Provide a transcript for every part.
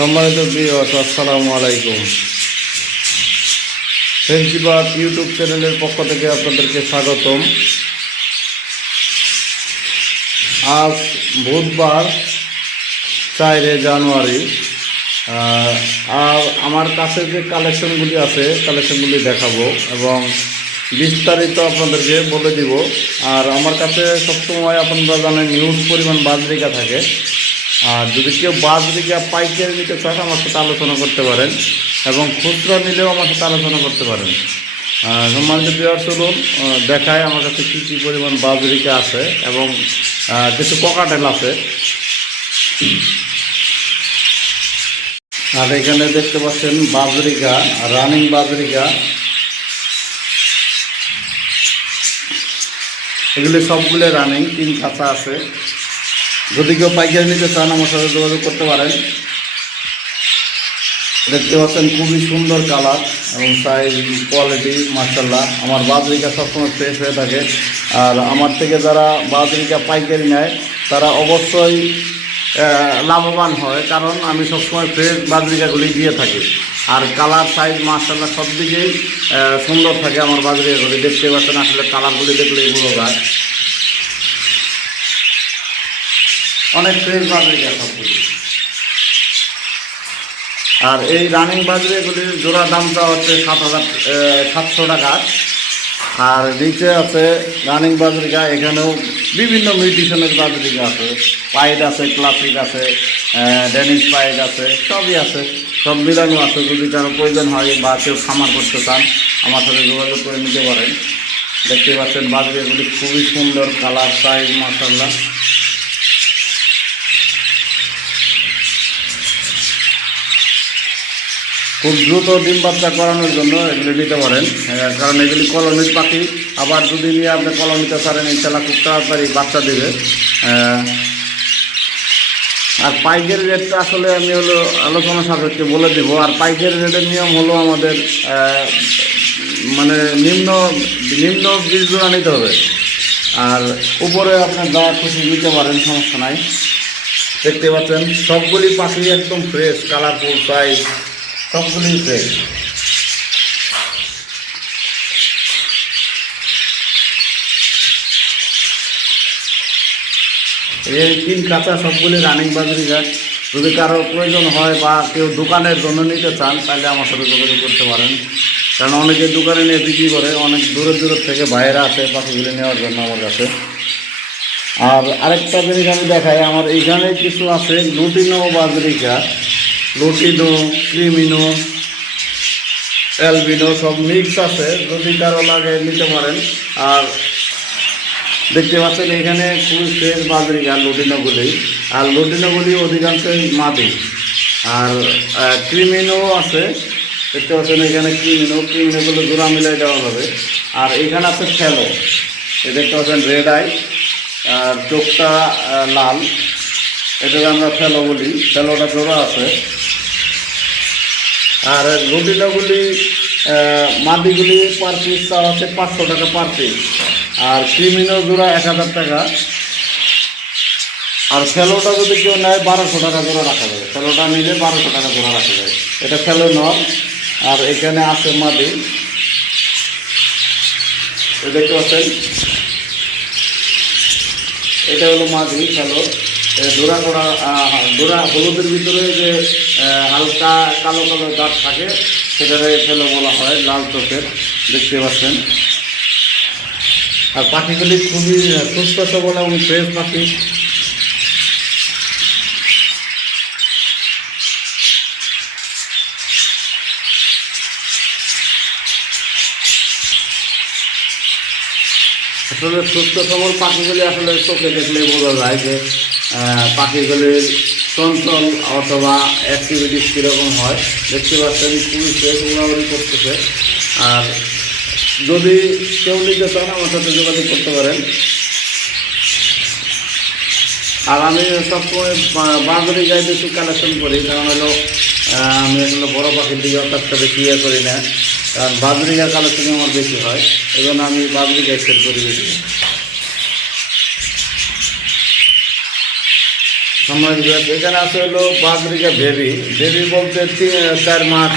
সম্মানিত ভিউয়ার্স, আসসালামু আলাইকুম। ফেন্সিবাদ ইউটিউব চ্যানেলের পক্ষ থেকে আপনাদেরকে স্বাগতম। আজ বুধবার 4 জানুয়ারি। আর আমার কাছে যে কালেকশনগুলি আছে কালেকশনগুলি দেখাবো এবং বিস্তারিত আপনাদেরকে বলে দিব। আর আমার কাছে সবসময় আপনারা জানেন নিউজ পরিমাণ বাজরিকা থাকে। আর যদি কেউ বাজরিকা পাইকারি নিতে চান আমার সাথে আলোচনা করতে পারেন এবং খুচরা নিলেও আমার সাথে আলোচনা করতে পারেন। সম্মানিত ভিউয়ার্স, চলুন দেখায় আমার কাছে কী কী পরিমাণ বাজরিকা আছে এবং কিছু ককাটেল আছে। আর এখানে দেখতে পাচ্ছেন বাজরিকা, রানিং বাজরিকা। এগুলি সবগুলো রানিং, 3 খাঁচা আছে। যদি কেউ পাইকারি নিতে চান আমার সাথে যোগাযোগ করতে পারেন। দেখতে পাচ্ছেন খুবই সুন্দর কালার এবং সাইজ কোয়ালিটি মাশাআল্লাহ। আমার বাজরিকা সবসময় ফ্রেশ হয়ে থাকে। আর আমার থেকে যারা বাজরিকা পাইকারি নেয় তারা অবশ্যই লাভবান হয়, কারণ আমি সবসময় ফ্রেশ বাজরিকাগুলি দিয়ে থাকি। আর কালার সাইজ মাশাআল্লাহ সব দিকেই সুন্দর থাকে আমার বাজরিকাগুলি। দেখতে পাচ্ছেন আসলে কালারগুলি দেখলেই বোঝা যায় অনেক ফ্রেশ বাজরিকা সবগুলি। আর এই রানিং বাজরিকাগুলির জোড়া দামটা হচ্ছে 7,700 টাকা। আর নিচে আছে রানিং বাজরিকা, এখানেও বিভিন্ন মিউটিশনের বাজরিকা আছে। পাইড আছে, ক্লাসিক আছে, ডেনিশ পাইড আছে, সবই আছে, সব মিলানো আছে। যদি কারো প্রয়োজন হয় বা কেউ খামার করতে চান আমার সাথে যোগাযোগ করে নিতে পারেন। দেখতে পাচ্ছেন বাজরিকাগুলি খুবই সুন্দর কালার সাইজ মাশাআল্লাহ। খুব দ্রুত ডিম বাচ্চা করানোর জন্য এগুলি নিতে পারেন, কারণ এগুলি কলোনির পাখি। আবার যদি নিয়ে আপনি কলোনিতে ছাড়েন ইনশাল্লাহ খুব তাড়াতাড়ি বাচ্চা দেবে। আর পাইকারি রেটটা আসলে আমি আলোচনা সাপেক্ষে বলে দেব। আর পাইকারি রেটের নিয়ম হলো আমাদের মানে নিম্ন বীজ জোড়া নিতে হবে। আর উপরে আপনার যা খুশি নিতে পারেন, সমস্যা নাই। দেখতে পাচ্ছেন সবগুলি পাখি একদম ফ্রেশ, কালারফুল, সাইজ সবগুলি ফ্রেশ। এই 3 কাঁচা সবগুলি রানিং বাজরিকা। যদি কারো প্রয়োজন হয় বা কেউ দোকানের জন্য নিতে চান তাহলে আমার সাথে যোগাযোগ করতে পারেন, কারণ অনেকে দোকানে নিয়ে বিক্রি করে। অনেক দূরের থেকে বাইরে আসে পাখিগুলি নেওয়ার জন্য আমার কাছে। আর আরেকটা জিনিস আমি দেখাই, আমার এইখানে কিছু আছে লুটিনো বাজরিকা, লুটিনো, ক্রিমিনো, অ্যালবিনো সব মিক্স আছে। যদি কারো লাগে নিতে পারেন। আর দেখতে পাচ্ছেন এখানে খুবই ফ্রেশ বাজরিকা লুটিনোগুলি। আর লুটিনোগুলি অধিকাংশই মাদি। আর ক্রিমিনো আছে, দেখতে পাচ্ছেন এখানে ক্রিমিনোগুলো জোড়া মিলাই দেওয়া যাবে। আর এখানে আছে ফেলো, দেখতে পাচ্ছেন রেড আই, আর চোখটা লাল, এটাকে আমরা ফেলো বলি। ফেলোটা জোড়া আছে। আর লুটিনোগুলি মাদিগুলি পার পিস তার আছে 500 টাকা পার পিস। আর ক্রিমিনো জোড়া 1000 টাকা। আর ফেলোটা যদি কেউ নেয় 1200 টাকা জোড়া রাখা যাবে। ফেলোটা নিলে 1200 টাকা জোড়া রাখা যাবে। এটা ফেলো নর। আর এখানে আছে মাদি, দেখতে পাচ্ছেন এটা হলো মাদি ফেলো। জোড়া হলুদের ভিতরে যে হালকা কালো কালো দাগ থাকে সেটাকে ফেলো বলা হয়, লাল চোখের। দেখতে পাচ্ছেন। আর পাখিগুলি খুবই সুস্থ সবল এবং ফ্রেশ পাখি। আসলে সুস্থ সবল পাখিগুলি আসলে চোখে দেখলে বোঝা যায় যে পাখিগুলির চঞ্চল অথবা অ্যাক্টিভিটিস কীরকম হয়। দেখতে পাচ্ছেন খুবই ফ্রেশ উড়াউড়ি করতেছে। আর যদি কেউ নিতে চান আমার সাথে যোগাযোগ করতে পারেন। আর আমি সবসময় বাজরিকায় বেশি কালেকশন করি, কারণ হলো আমি আসলে বড় পাখির দিকে অর্থাৎ বেশি ইয়ে করি না, কারণ বাজরিকার কালেকশন আমার বেশি হয়। এই জন্য আমি বাজরিকায় সেল করি বেশি। সময় এখানে আছে হলো বাজরিকা বেবি। বেবি বলতে 4 মাস,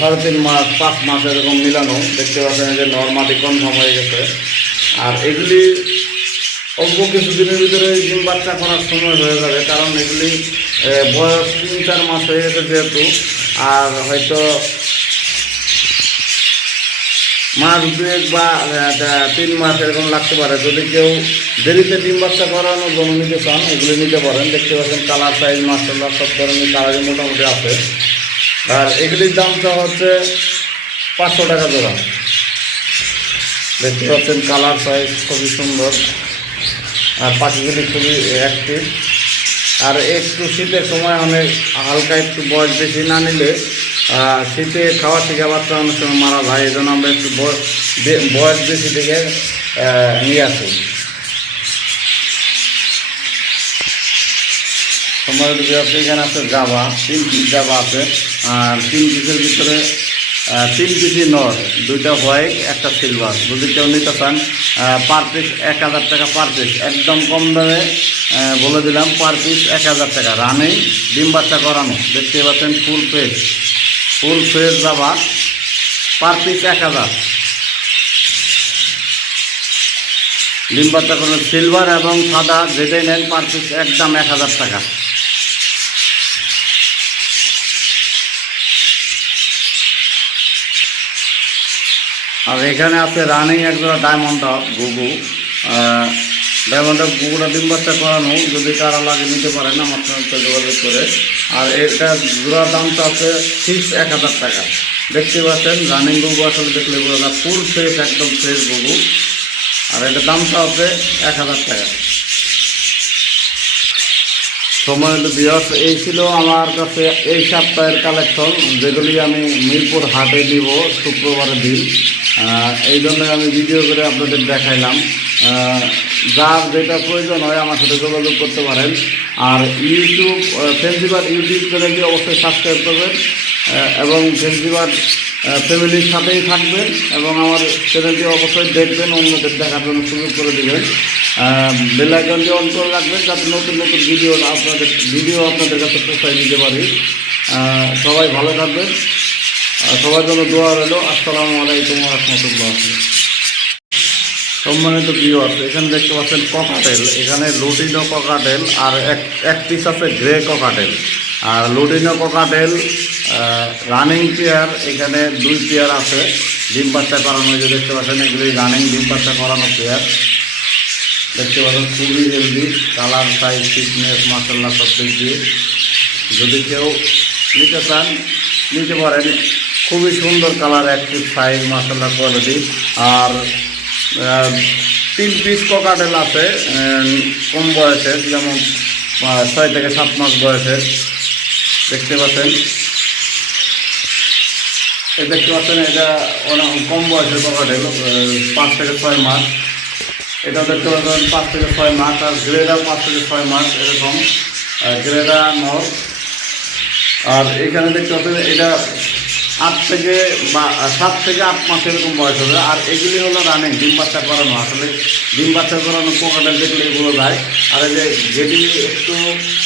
3.5 মাস, 5 মাস এরকম মিলানো। দেখতে পাচ্ছেন যে নর্মালি কনফার্ম হয়ে গেছে। আর এগুলি অল্প কিছুদিনের ভিতরে ডিম বাচ্চা করার সময় হয়ে যাবে, কারণ এগুলি বয়স 3-4 মাস হয়ে গেছে যেহেতু। আর হয়তো মাস 2 বা 3 মাস এরকম লাগতে পারে। যদি কেউ দেরিতে ডিম বাচ্চা করানোর জন্য নিতে চান, এগুলি নিতে পারেন। দেখতে পাচ্ছেন কালার সাইজ মাশাআল্লাহ সব ধরনের কালারই মোটামুটি আছে। আর এগুলির দামটা হচ্ছে 500 টাকা জোড়া। দেখতে পাচ্ছেন কালার সাইজ খুবই সুন্দর, আর পাখিগুলি খুবই অ্যাক্টিভ। আর একটু শীতের সময় অনেক হালকা একটু বয়স বেশি না নিলে শীতে খাওয়া থেকে বাচ্চা অনেক সময় মারা যায়। এই জন্য আমরা একটু বয়স বেশি থেকে নিয়ে আসি। সময় এখানে আছে জাবা, 3 পিস জাবা আছে। আর 3 পিসের ভিতরে 3 পিসই নর, 2টা হোয়াইট, 1টা সিলভার। যদি কেউ নিতে চান পার পিস 1000 টাকা পার পিস, একদম কম দামে বলে দিলাম। পার পিস 1000 টাকা, রানিং ডিম বাচ্চা করানো। দেখতে পাচ্ছেন ফুল ফ্রেশ যাবা, পার পিস 1000। ডিম বাচ্চা করানো সিলভার এবং সাদা যেটাই নেন পার পিস একদম 1000 টাকা। আর এখানে আছে রানিং একজোড়া ডায়মন্ড অফ গুগু। ডায়মন্ড অফ গুগুটা ডিম বাচ্চা করানো, যদি কারা লাগে নিতে পারেন আমার সঙ্গে যোগাযোগ করে। আর এটা জোড়ার দামটা আছে ফিক্স 1000 টাকা। দেখতে পাচ্ছেন রানিং গুগু, আসলে দেখলে বোঝা ফুল ফ্রেশ, একদম ফ্রেশ গুগু। আর এটার দামটা আছে 1000 টাকা। সময় হলো বিয়াস। এই ছিল আমার কাছে এই সপ্তাহের কালেকশন, যেগুলি আমি মিরপুর হাটে দিব শুক্রবারের দিন। এই জন্য আমি ভিডিও করে আপনাদের দেখাইলাম। যার যেটা প্রয়োজন হয় আমার সাথে যোগাযোগ করতে পারেন। আর ফেন্সিবাদ ইউটিউব চ্যানেলটি অবশ্যই সাবস্ক্রাইব করবেন এবং ফেন্সিবাদ ফ্যামিলির সাথেই থাকবেন এবং আমার চ্যানেলটি অবশ্যই দেখবেন, অন্যদের দেখার জন্য সুযোগ করে দেবেন। বেল আইকনটি অন করে রাখবেন যাতে নতুন নতুন ভিডিও আপনাদের কাছে পৌঁছায় দিতে পারি। সবাই ভালো থাকবেন, সবার জন্য দোয়া রইল। আসসালামু আলাইকুম ওয়া রাহমাতুল্লাহ। সম্মানিত ভিউয়ার্স, এখানে দেখতে পাচ্ছেন ককাটেল। এখানে লুটিনো ককাটেল আর এক পিস আছে গ্রে ককাটেল। আর লুটিনো ককাটেল রানিং পেয়ার, এখানে 2 পেয়ার আছে ডিম বাচ্চা করানো। যে দেখতে পাচ্ছেন এগুলি রানিং ডিম বাচ্চা করানো পেয়ার। দেখতে পাচ্ছেন খুবই হেলদি, কালার সাইজ ফিটনেস মাশাআল্লাহ সব দিক দিয়ে। যদি কেউ নিতে চান নিতে পারেন। খুবই সুন্দর কালার, অ্যাক্টিভ সাইজ মাশাআল্লাহ কোয়ালিটি। আর 3 পিস ককাটেল আছে কম বয়সের, যেমন 6 থেকে 7 মাস বয়সের। দেখতে পাচ্ছেন এটা অনেক কম বয়সের ককাটেল, 5 থেকে 6 মাস। এটা দেখতে পাচ্ছেন 5 থেকে 6 মাস। আর গ্রেডা 5 থেকে 6 মাস এরকম গ্রেডা নর। আর এখানে দেখতে পাচ্ছেন এটা 7 থেকে 8 মাস এরকম বয়স হবে। আর এগুলি হলো রানিং ডিম বাচ্চা করানো। আসলে ডিম বাচ্চা করানো কোকাটেল দেখলে এগুলো যায়। আর এই যে যেটি একটু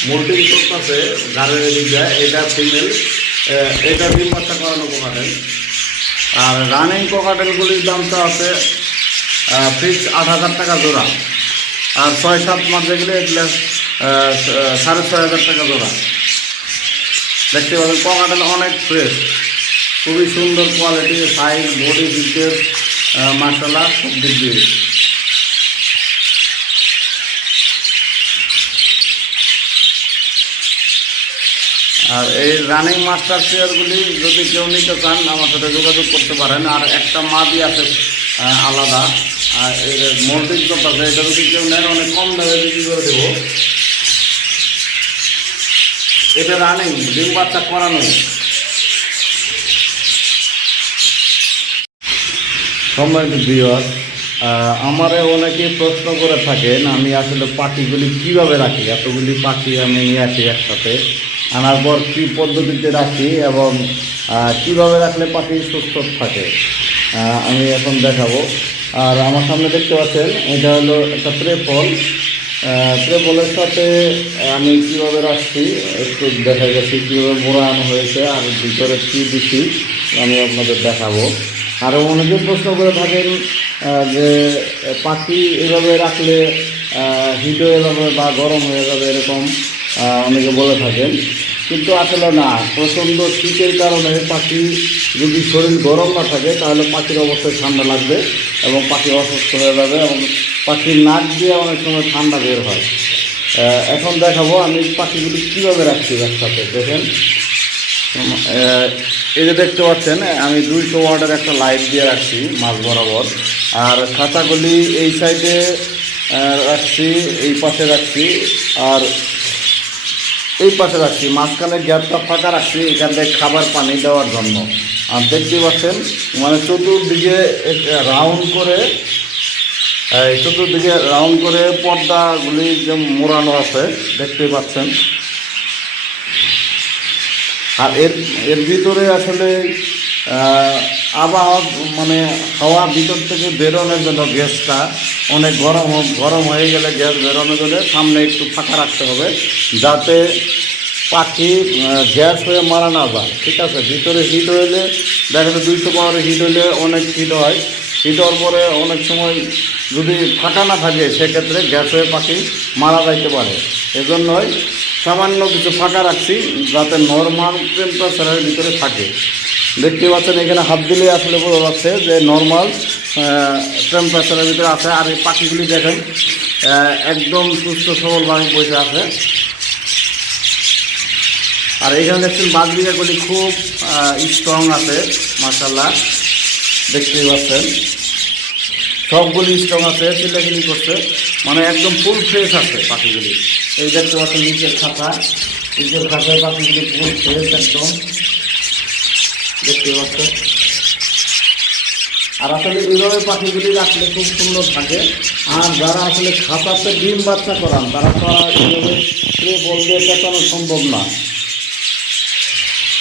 মোল্টিং করতেছে গাড়ির দিক যায়, এটা ফিমেল, এটা ডিম বাচ্চা করানো কোকাটেল। আর রানিং কোকাটেলগুলির দামটা আছে ফিক্স 8000 টাকা জোড়া। আর 6-7 মাস যেগুলো এগুলো 6500 টাকা জোড়া। দেখতে পাবেন কোকাটেল অনেক ফ্রেশ, খুবই সুন্দর কোয়ালিটি, সাইজ, বডি ডিটেলস মাশাআল্লাহ সব দিক দিয়ে। আর এই রানিং মাস্টার চেয়ারগুলি যদি কেউ নিতে চান আমার সাথে যোগাযোগ করতে পারেন। আর একটা মাদি আছে আলাদা, আর মোল্টিং করতেছে, এটা যদি কেউ নেন অনেক কম দামে বিক্রি করে দেবো। এটা রানিং ডিম বাচ্চা করানো। সম্মানিত ভিউয়ার, আমারে অনেকে প্রশ্ন করে থাকেন আমি আসলে পাখিগুলি কীভাবে রাখি। এতগুলি পাখি আমি নিয়ে আসি একসাথে, আনার পর কী পদ্ধতিতে রাখি এবং কীভাবে রাখলে পাখি সুস্থ থাকে আমি এখন দেখাবো। আর আমার সামনে দেখতে পাচ্ছেন এটা হলো একটা প্রে ফল। ত্রেবলের সাথে আমি কীভাবে রাখছি একটু দেখা গেছে, কীভাবে মোড়ানো হয়েছে আর ভিতরে কী দিচ্ছি আমি আপনাদের দেখাবো। আরও অনেকে প্রশ্ন করে থাকেন যে পাখি এভাবে রাখলে হিট হয়ে যাবে বা গরম হয়ে যাবে, এরকম অনেকে বলে থাকেন। কিন্তু আসলে না, প্রচণ্ড শীতের কারণে পাখি যদি শরীর গরম না থাকে তাহলে পাখির অবশ্যই ঠান্ডা লাগবে এবং পাখি অসুস্থ হয়ে যাবে এবং পাখির নাক দিয়ে অনেক সময় ঠান্ডা বের হয়। এখন দেখাবো আমি পাখিগুলি কীভাবে রাখছি একসাথে। দেখেন, এই যে দেখতে পাচ্ছেন আমি 200 ওয়াটের একটা লাইট দিয়ে রাখছি মাঝ বরাবর, আর খাঁচাগুলি এই সাইডে রাখছি, এই পাশে রাখছি আর এই পাশে রাখছি, মাঝখানে গ্যাপটা ফাঁকা রাখছি এখান থেকে খাবার পানি দেওয়ার জন্য। আর দেখতে পাচ্ছেন মানে চতুর্দিকে রাউন্ড করে পর্দাগুলি যে মোড়ানো আছে দেখতে পাচ্ছেন। আর এর ভিতরে আসলে আবার মানে হাওয়া ভিতর থেকে বেরোনোর জন্য গ্যাসটা অনেক গরম হয়ে গেলে গ্যাস বেরোনোর জন্য সামনে একটু ফাঁকা রাখতে হবে, যাতে পাখি গ্যাস হয়ে মারা না যায়। ঠিক আছে, ভিতরে হিট হইলে দেখা যায় 200 পাওয়ারে হিট হইলে অনেক হিট হয়, হিট হওয়ার পরে অনেক সময় যদি ফাঁকা না থাকে সেক্ষেত্রে গ্যাস হয়ে পাখি মারা যাইতে পারে। এজন্যই সামান্য কিছু ফাঁকা রাখছি যাতে নর্মাল টেম্পারেচারের ভিতরে থাকে। দেখতে পাচ্ছেন এখানে হাত দিলে আসলে বোঝা যাচ্ছে যে নর্মাল টেম্পারেচারের ভিতরে আছে। আর এই পাখিগুলি দেখেন একদম সুস্থ সবলভাবে বসে আছে। আর এখানে দেখছেন বাজবিকাগুলি খুব স্ট্রং আছে মাশাআল্লাহ, দেখতেই পাচ্ছেন সবগুলি স্ট্রং আছে, চিল্লাচিল্লি করছে, মানে একদম ফুল ফ্রেশ আছে পাখিগুলি। এই দেখতে পাচ্ছেন নিচের খাঁচায় পাখিগুলি ফুল ফ্রেশ একদম দেখতে পাচ্ছেন। আর আসলে এইভাবে পাখিগুলি রাখলে খুব সুন্দর থাকে। আর যারা আসলে খাঁচাতে ডিম বাচ্চা করান তারা তো আর এইভাবে বলতে পেঁচানো সম্ভব না।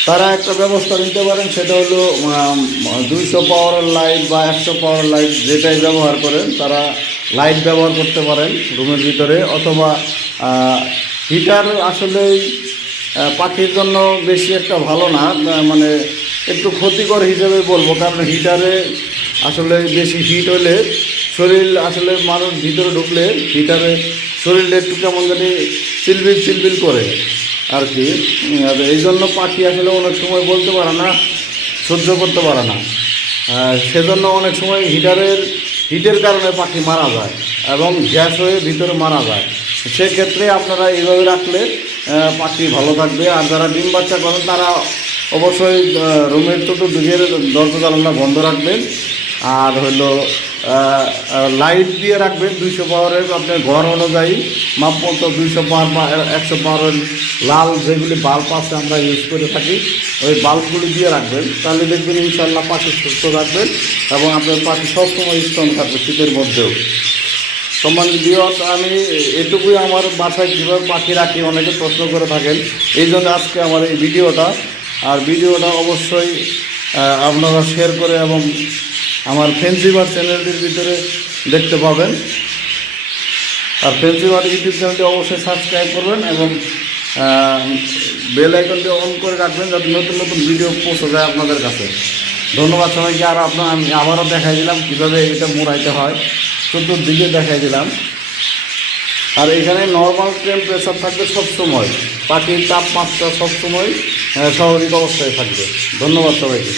তারা একটা ব্যবস্থা নিতে পারেন, সেটা হলো 200 পাওয়ারের লাইট বা 100 পাওয়ারের লাইট যেটাই ব্যবহার করেন তারা লাইট ব্যবহার করতে পারেন রুমের ভিতরে, অথবা হিটার আসলেই পাখির জন্য বেশি একটা ভালো না, মানে একটু ক্ষতিকর হিসেবে বলবো। কারণ হিটারে আসলে বেশি হিট হলে শরীর আসলে মানুষ ভিতরে ঢুকলে হিটারে শরীরটা একটু কেমন জানি চিলবিল করে আর কি। এই জন্য পাখি আসলে অনেক সময় বলতে পারে না, সহ্য করতে পারে না, সেজন্য অনেক সময় হিটের কারণে পাখি মারা যায় এবং গ্যাস হয়ে ভিতরে মারা যায়। সেক্ষেত্রে আপনারা এইভাবে রাখলে পাখি ভালো থাকবে। আর যারা ডিম বাচ্চা করেন তারা অবশ্যই রুমের চতুর্দিকের দরজা জানালা বন্ধ রাখবেন। আর হলো লাইট দিয়ে রাখবেন 200 পাওয়ারের, আপনার ঘর অনুযায়ী মাপ মতো 200 পাওয়ার বা 100 পাওয়ারের লাল যেগুলি বাল্ব আছে আমরা ইউজ করে থাকি, ওই বাল্বগুলি দিয়ে রাখবেন। তাহলে দেখবেন ইনশাল্লাহ পাখি সুস্থ থাকবেন এবং আপনার পাখি সবসময় স্ট্রং থাকবে শীতের মধ্যেও। সম্মানিত ভিউয়ার্স, আমি এটুকুই আমার বাসায় কীভাবে পাখি রাখি অনেকে প্রশ্ন করে থাকেন, এই জন্য আজকে আমার এই ভিডিওটা। আর ভিডিওটা অবশ্যই আপনারা শেয়ার করে এবং আমার ফ্যান্সি বার্ড চ্যানেলটির ভিতরে দেখতে পাবেন। আর ফ্যান্সি বার্ড ইউটিউব চ্যানেলটি অবশ্যই সাবস্ক্রাইব করবেন এবং বেল আইকনটি অন করে রাখবেন যাতে নতুন নতুন ভিডিও পৌঁছে যায় আপনাদের কাছে। ধন্যবাদ সবাইকে। আর আমি আবারও দেখাই দিলাম কীভাবে এটা মোড়াইতে হয়, চতুর্দিকে দেখাই দিলাম। আর এখানে নর্মাল টেম্পারেচার থাকবে সবসময়, পাখির তাপমাত্রা সবসময় স্বাভাবিক অবস্থায় থাকবে। ধন্যবাদ সবাইকে।